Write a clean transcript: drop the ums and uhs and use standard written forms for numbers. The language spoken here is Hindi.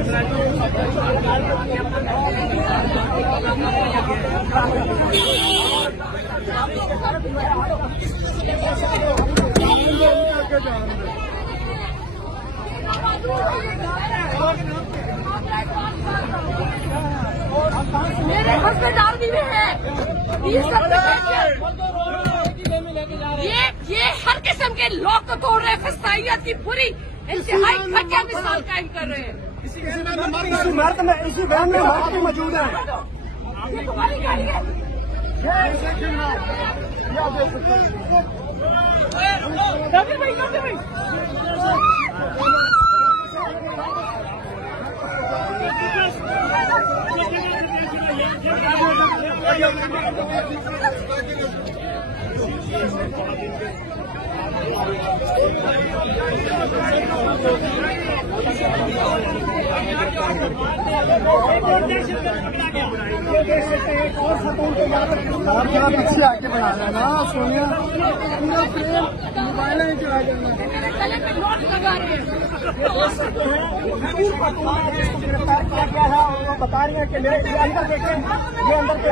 मेरे हस्बैंड आर्मी में है। ये हर किस्म के लॉ को तोड़ रहे हैं, फसाइयत की पूरी इंतहाई घटिया मिसाल कायम कर रहे हैं। इसी वैन में मर्द भी मौजूद है। ये तुम्हारी गाड़ी है। और पीछे आके बना लेना सोनिया, पूरा फ्रेम मोबाइल में चला देना। गिरफ्तार किया गया है और वो बता रही है कि मेरे अंदर देखें, ये अंदर के